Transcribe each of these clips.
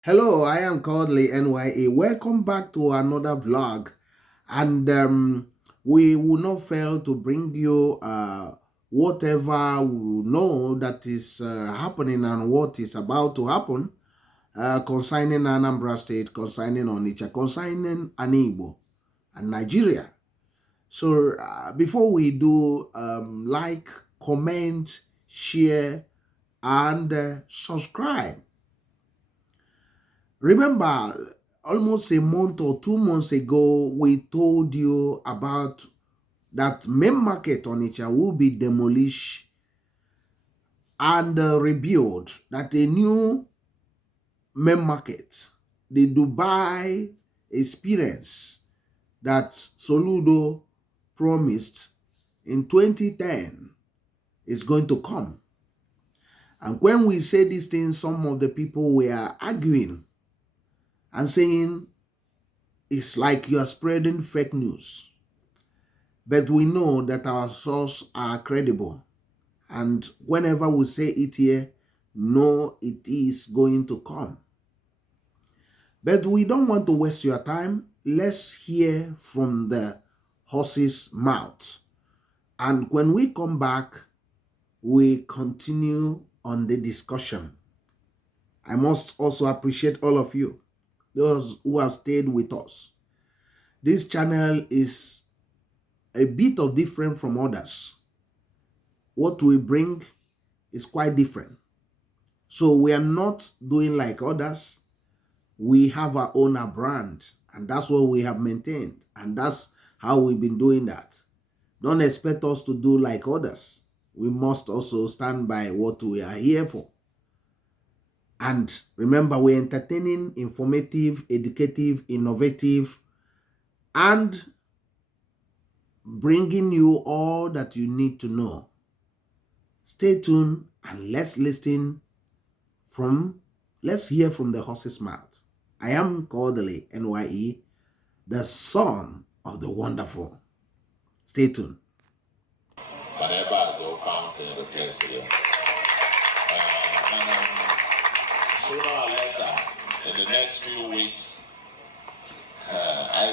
Hello, I am Kodili-nye. Welcome back to another vlog. And we will not fail to bring you whatever we know that is happening and what is about to happen concerning Anambra State, concerning Onitsha, concerning Anigbo and Nigeria. So before we do, like, comment, share, and subscribe. Remember, almost a month or 2 months ago, we told you about that main market on Onitsha will be demolished and rebuilt. That a new main market, the Dubai experience that Soludo promised in 2010 is going to come. And when we say these things, some of the people were arguing and saying, it's like you are spreading fake news. But we know that our sources are credible. And whenever we say it here, no, it is going to come. But we don't want to waste your time. Let's hear from the horse's mouth. And when we come back, we continue on the discussion. I must also appreciate all of you, those who have stayed with us. This channel is a bit of different from others. What we bring is quite different. So we are not doing like others. We have our own brand, and that's what we have maintained. And that's how we've been doing that. Don't expect us to do like others. We must also stand by what we are here for. And remember, we're entertaining, informative, educative, innovative, and bringing you all that you need to know. Stay tuned and let's hear from the horse's mouth. I am Kodili-nye, the son of the wonderful. Stay tuned. Whenever I go found the place here. Sooner or later, in the next few weeks, I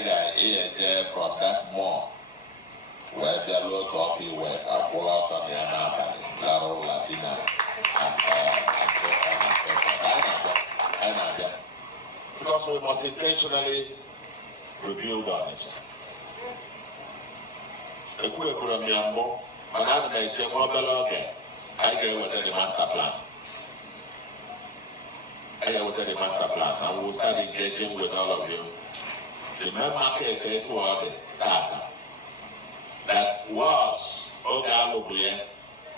got here and there from that mall where the Lord of the work, I pull out on the Anambra, Laro Latina, and because we must occasionally rebuild on it. I get the master plan. The master plan, and we'll start engaging with all of you. The main market data that was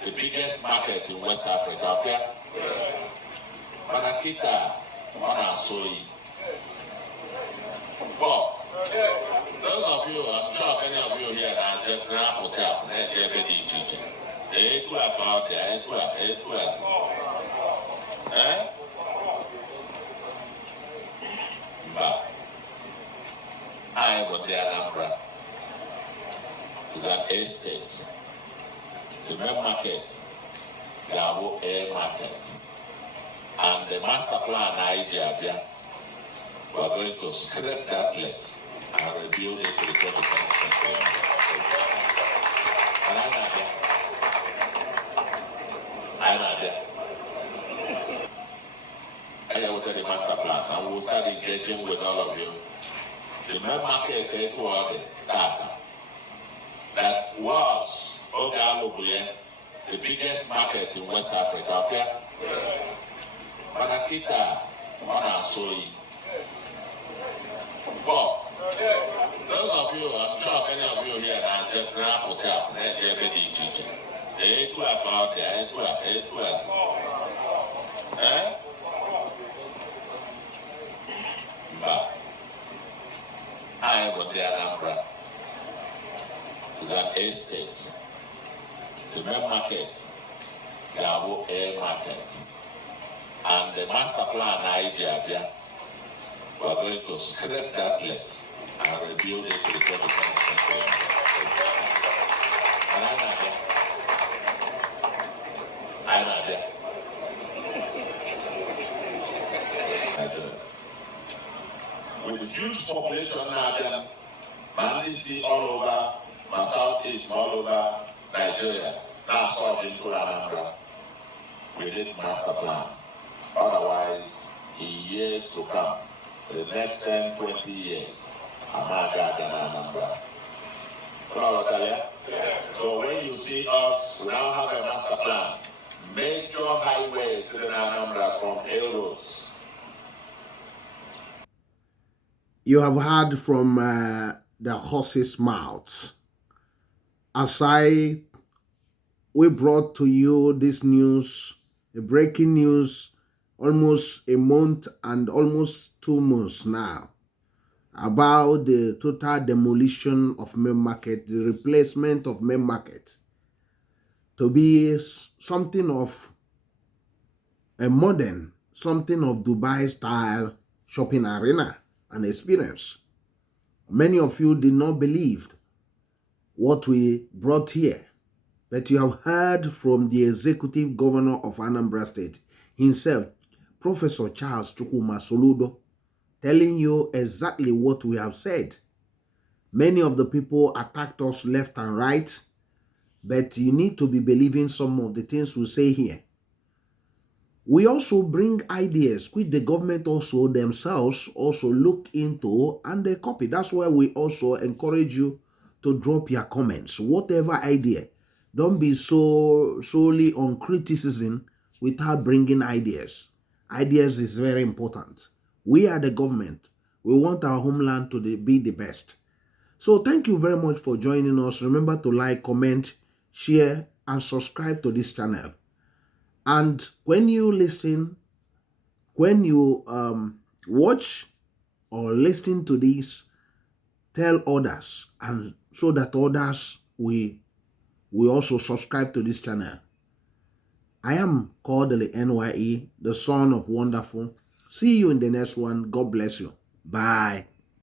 the biggest market in West Africa. Okay? Manakita, Manasoi. But those of you, I'm sure many of you here are just now yourself, but I was the Anambra. It's an estate. The main market, the air market, and the master plan idea, we are going to scrape that place and rebuild it to the 21st century. I will tell the master plan, and we'll start engaging with all of you. The main market data that was the biggest market in West Africa. Okay? Manakita, Manasoi. But those of you, I'm sure many of you here are just now yourself, but I was the Anambra. It's an estate. The main market, the air market, and the master plan idea, we are going to scrape that place and rebuild it to the 21st century. I know. with huge population now, then see all over, my southeast, all over Nigeria. Now start into Anambra. We did master plan. Otherwise, in years to come, the next 10, 20 years, Amaga and Anambra. Yes. So when you see us, we now have a master plan. Major highways in Anambra from Euros. You have heard from the horse's mouth. As we brought to you this news, the breaking news, almost a month and almost 2 months now, about the total demolition of main market, the replacement of main market to be something of a modern, something of Dubai style shopping arena and experience. Many of you did not believe what we brought here, but you have heard from the executive governor of Anambra State himself, Professor Charles Chukwuma Soludo, telling you exactly what we have said. Many of the people attacked us left and right, but you need to be believing some of the things we say here. We also bring ideas which the government also themselves also look into and they copy. That's why we also encourage you to drop your comments. Whatever idea, don't be so solely on criticism without bringing ideas. Ideas is very important. We are the government. We want our homeland to be the best. So thank you very much for joining us. Remember to like, comment, share, and subscribe to this channel. And when you listen, when you watch or listen to this, tell others, and so that others will also subscribe to this channel. I am Kodili-nye, the son of wonderful. See you in the next one. God bless you. Bye.